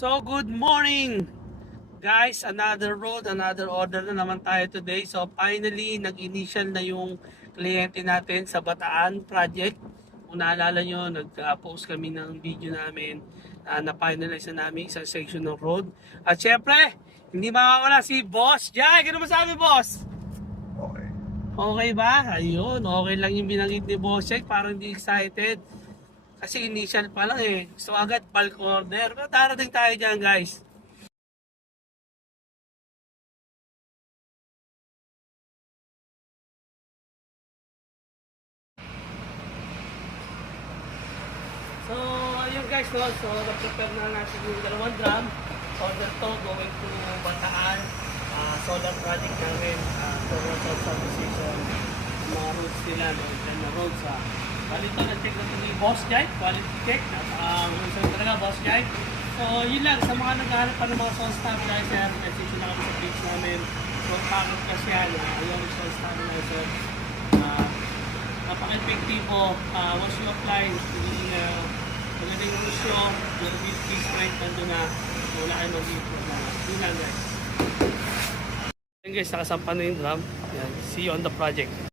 So, good morning! Guys, another road, another order na naman tayo today. So, finally, nag-initial na yung kliyente natin sa Bataan project. Kung naalala nyo, nag-post kami ng video namin na-finalize na namin isang section ng road. At syempre, hindi mawawala si Boss Jai. Ano masabi, Boss? Okay. Okay ba? Ayun, okay lang yung binanggit ni Boss Jai. Parang hindi excited. Kasi initial pa lang eh. So agad bulk order. Pero darating tayo dyan, guys. So, ayun guys, no? So, na-prepare na natin yung 2 drum. Order to going to Bataan. Solar project namin. Solar substation. Mga roads nila, no? Na roads. Bali ito, na-check na ito ni Boss Jai. Quality check. Gusto talaga, Boss Jai. So, yun lang. Sa mga naghahanap pa ng mga soul stabilizer, message na kami sa page namin. So, pakit kasi yan. Ayun, soul stabilizer. Napaka-epektibo. Once you apply, magandang ulusyo, your peace right, nandun na. Wala kayo mag-i-improve. Yun lang guys. Ayun guys, nakasampan na yung drum. Yan. See you on the project.